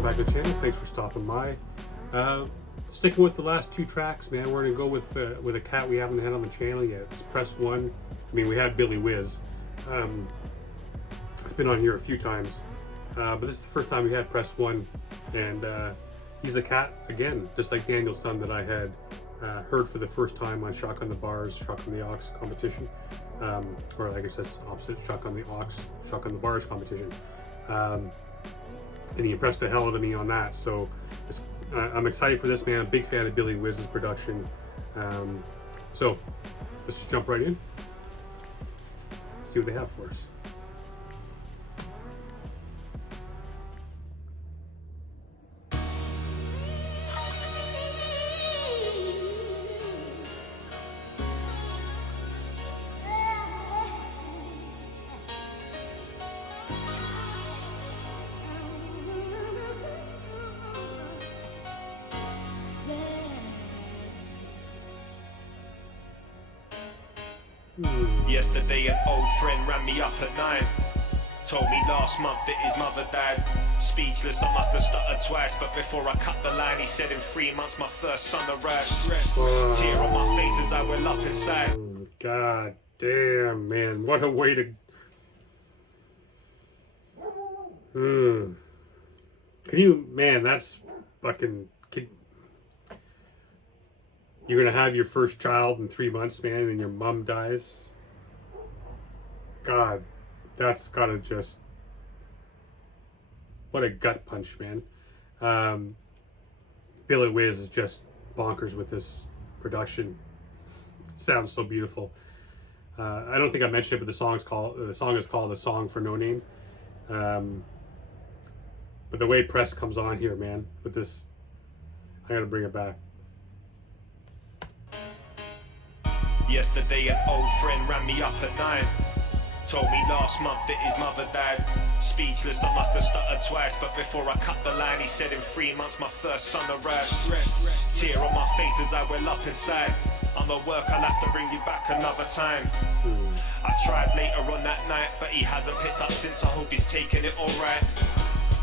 welcome back to the channel. Thanks for stopping by. Sticking with the last two tracks, man. We're gonna go with a cat we haven't had on the channel yet. It's Press1. I mean, we had Billy Whizz. It's been on here a few times, but this is the first time we had Press1, and he's a cat again, just like Daniel's son that I had heard for the first time on Shotgun the Bars, Shotgun the Aux competition, or I guess that's opposite, Shotgun the Aux, Shotgun the Bars competition. And he impressed the hell out of me on that. So I'm excited for this, man. I'm a big fan of Billy Whizz's production. So let's just jump right in, see what they have for us. Yesterday an old friend ran me up at 9. Told me last month that his mother died. Speechless, I must have stuttered twice, but before I cut the line, he said in 3 months my first son arrived. Tear on my face as I well up inside. God damn, man, what a way to... Can you, man, that's fucking... You're gonna have your first child in 3 months, man, and your mom dies. God, that's gotta just... What a gut punch, man. Billy Whizz is just bonkers with this production. Sounds so beautiful. I don't think I mentioned it, but the song is called Song For Noname. But the way Press comes on here, man, with this, I gotta bring it back. Yesterday an old friend ran me up at 9. Told me last month that his mother died. Speechless, I must have stuttered twice, but before I cut the line, he said in 3 months my first son arrived. Tear on my face as I well up inside. I'm at work, I'll have to bring you back another time. I tried later on that night, but he hasn't picked up since. I hope he's taking it alright.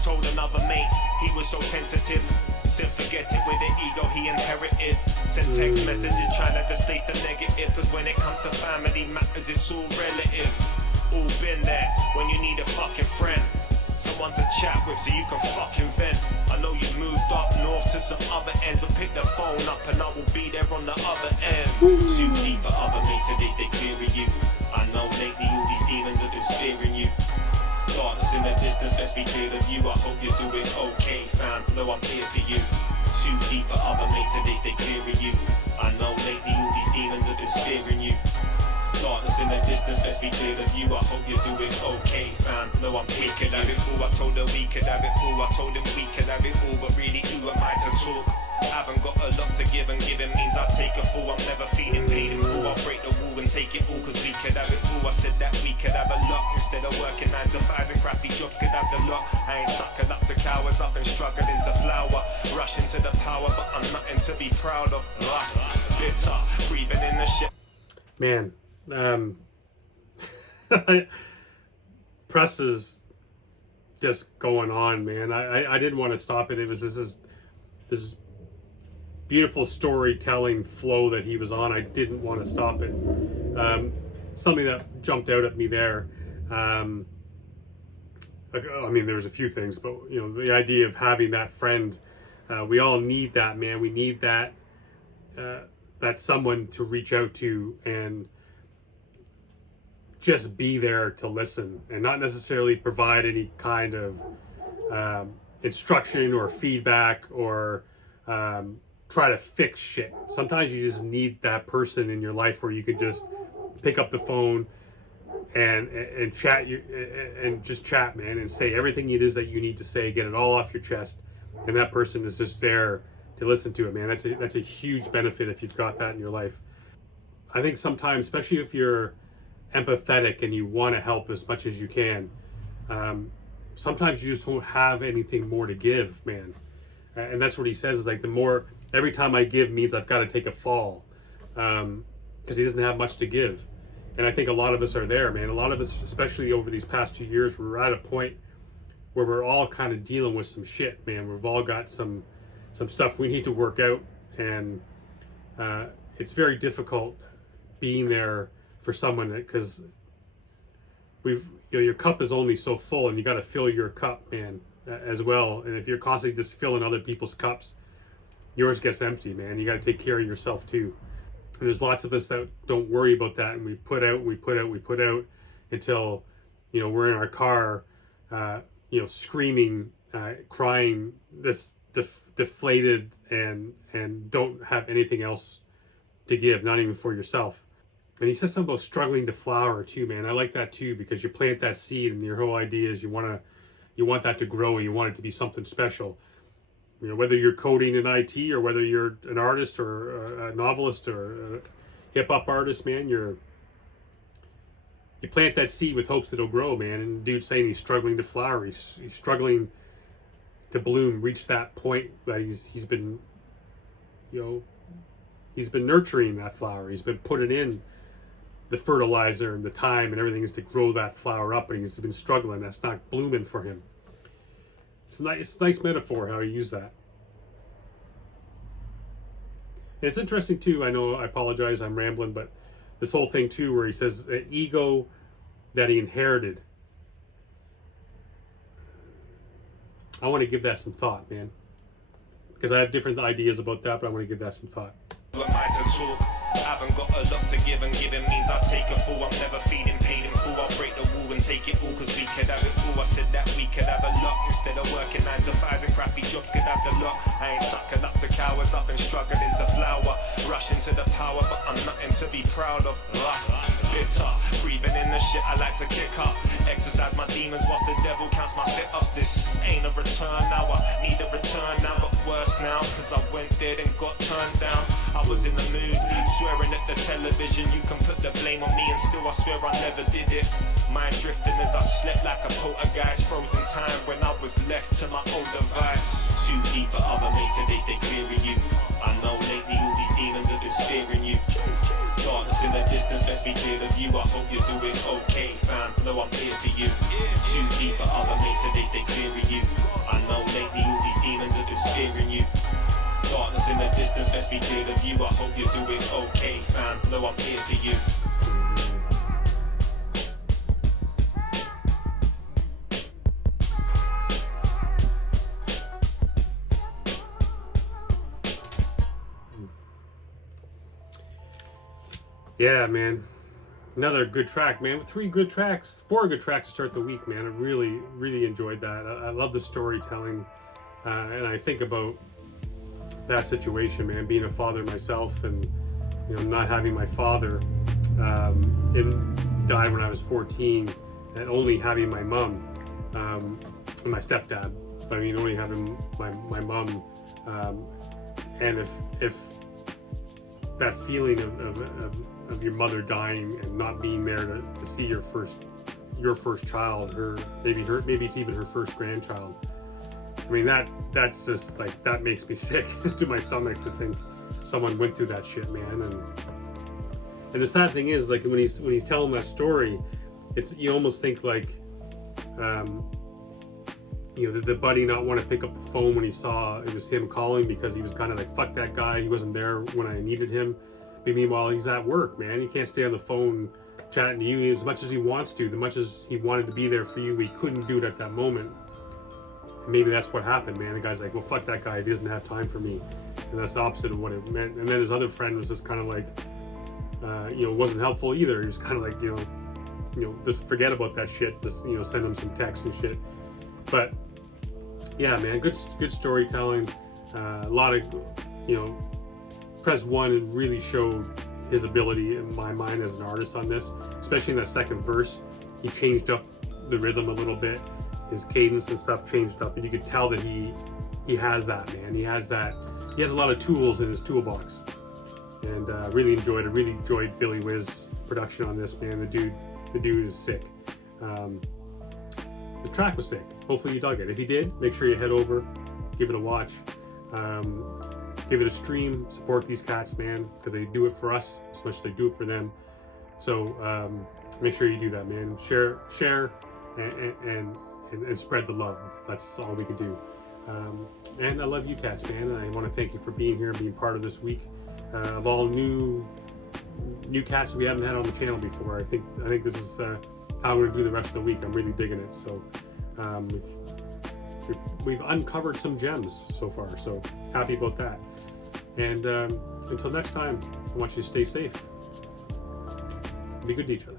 Told another mate, he was so tentative. Said forget it with the ego he inherited. Send text messages trying to displace the negative, cause when it comes to family matters it's all relative. All been there when you need a fucking friend, someone to chat with so you can fucking vent. I know you moved up north to some other ends, but pick the phone up and I will be there on the other end. Too deep for other mates so they stay clear of you. I know lately all these demons have been scaring you. Darkness in the distance, let's be clear of you. I hope you're doing okay, fam. No, I'm here for you. Too deep for other mates so they stay clear of you. I know lately all these demons have been scaring you. Darkness in the distance, let's be clear of you. I hope you're doing okay, fam. No, I'm here. We could have it all. I told her we could have it all. I told him we could have it all, but really who am I to talk? Haven't got a lot to give, and giving means I take a fall. I'm never feeling paid in full. I'll break the wall and take it all, cause we could have it all. I said that we could have a lot. Instead of working 9 to 5 and crappy jobs, could have the lot. I ain't sucking up to cowards, I've been struggling to flower. Rushing to the power, but I'm nothing to be proud of. Bitter, breathing in the shit. Man, Press is just going on, man. I didn't want to stop it. It was this beautiful storytelling flow that he was on. I didn't want to stop it. Something that jumped out at me there. I mean, there's a few things, but you know, the idea of having that friend. We all need that, man. We need that someone to reach out to and just be there to listen and not necessarily provide any kind of instruction or feedback or try to fix shit. Sometimes you just need that person in your life where you can just pick up the phone and chat and just chat, man, and say everything it is that you need to say, get it all off your chest, and that person is just there to listen to it, man. That's a huge benefit if you've got that in your life. I think sometimes, especially if you're empathetic and you want to help as much as you can, sometimes you just don't have anything more to give, man. And that's what he says, is like, the more, every time I give means I've got to take a fall, because he doesn't have much to give. And I think a lot of us are there, man. A lot of us, especially over these past 2 years, we're at a point where we're all kind of dealing with some shit, man. We've all got some stuff we need to work out, and it's very difficult being there for someone, because your cup is only so full, and you got to fill your cup, man, as well. And if you're constantly just filling other people's cups, yours gets empty, man. You got to take care of yourself too. And there's lots of us that don't worry about that, and we put out until, we're in our car, screaming, crying, this deflated, and don't have anything else to give, not even for yourself. And he says something about struggling to flower too, man. I like that too, because you plant that seed, and your whole idea is you want that to grow, and you want it to be something special. Whether you're coding in IT, or whether you're an artist, or a novelist, or a hip hop artist, man, you plant that seed with hopes that it'll grow, man. And the dude's saying he's struggling to flower. He's struggling to bloom, reach that point that he's been nurturing that flower. He's been putting in the fertilizer and the time and everything is to grow that flower up, and he's been struggling. That's not blooming for him. It's a nice metaphor how he used that. And it's interesting too, I know, I apologize, I'm rambling, but this whole thing too, where he says the ego that he inherited. I want to give that some thought, man, because I have different ideas about that, but I want to give that some thought. Haven't got a lot to give, and giving means I take a fool. I'm never feeling paid in full. I'll break the wall and take it all, cause we could have it all. I said that we could have a lot, instead of working 9 to 5 and crappy jobs, could have the lot. I ain't sucking up to cowards, I've been struggling to flower, rushing to the power, but I'm nothing to be proud of. Bitter, breathing in the shit I like to kick up, exercise my demons whilst the devil counts my sit-ups. This ain't a return now, I need a return now, but worse now, cause I went dead and got turned down. I was in the mood, swearing at the television, you can put the blame on me, and still I swear I never did it. Mind drifting as I slept like a poltergeist, frozen time when I was left to my own device. Too deep for other mates, and they stay clear of you. I know lately all these demons have been scaring you. Darkness in the distance, let's be clear of you. I hope you're doing okay, fam. No, I'm here for you. Too deep for other mates, and they stay clear of you. I know lately all these demons have been scaring you. Darkness in the distance, let's be clear of you. I hope you're doing okay, fam. No, I'm here for you. Yeah, man. Another good track, man. 4 good tracks to start the week, man. I really, really enjoyed that. I love the storytelling, and I think about that situation, man. Being a father myself, and not having my father, died when I was 14, and only having my mom, and my stepdad. But I mean, only having my mom, and if that feeling of your mother dying and not being there to see your first child, maybe it's even her first grandchild. I mean, that's just like, that makes me sick to my stomach to think someone went through that shit, man. And the sad thing is, like, when he's telling that story, you almost think like, did the buddy not want to pick up the phone when he saw it was him calling, because he was kind of like, fuck that guy, he wasn't there when I needed him. But meanwhile, he's at work, man. He can't stay on the phone chatting to you as much as he wants to, as much as he wanted to be there for you. He couldn't do it at that moment. And maybe that's what happened, man. The guy's like, well, fuck that guy, he doesn't have time for me. And that's the opposite of what it meant. And then his other friend was just kind of like, wasn't helpful either. He was kind of like, just forget about that shit. Just, send him some texts and shit. But yeah, man, good storytelling. A lot of, Press1 really showed his ability in my mind as an artist on this, especially in that second verse. He changed up the rhythm a little bit, his cadence and stuff changed up, and you could tell that he has that, man. He has a lot of tools in his toolbox, and really enjoyed it. Really enjoyed Billy Whizz production on this, man. The dude is sick. The track was sick. Hopefully you dug it. If you did, make sure you head over, give it a watch. Give it a stream, support these cats, man, because they do it for us as much as they do it for them. So make sure you do that, man. Share, and spread the love. That's all we can do. And I love you cats, man, and I want to thank you for being here and being part of this week of all new cats we haven't had on the channel before. I think this is how I'm going to do the rest of the week. I'm really digging it. So we've uncovered some gems so far, so happy about that. And until next time, I want you to stay safe. Be good to each other.